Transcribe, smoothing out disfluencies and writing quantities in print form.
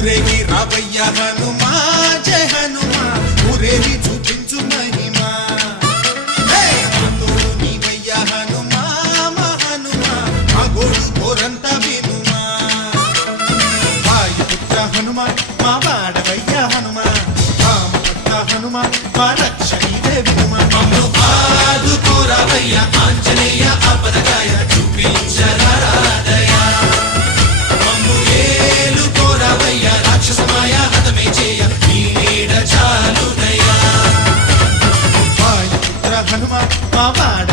ఊరేగి రావయ్య హనుమా జయ హనుమా ఊరేగి చూపించు మహిమా నీవయ్య హనుమా మా హనుమా మా గోడు కోరంత వినుమా వాయుపుత్ర హనుమా మా వాడవయ్య హనుమా రామపుత్ర హనుమా మా రక్షణీదే వినుమా మమ్ము ఆదుకోరావయ్య ఆంజనేయ ఆపదగాయ చూపించరాదయ మమ్ము ఏలుకోరావయ్య రాక్షసమాయ హతమే చేయ నీ నీడ చాలునయ్యా వాయుపుత్ర హనుమా మా వాడ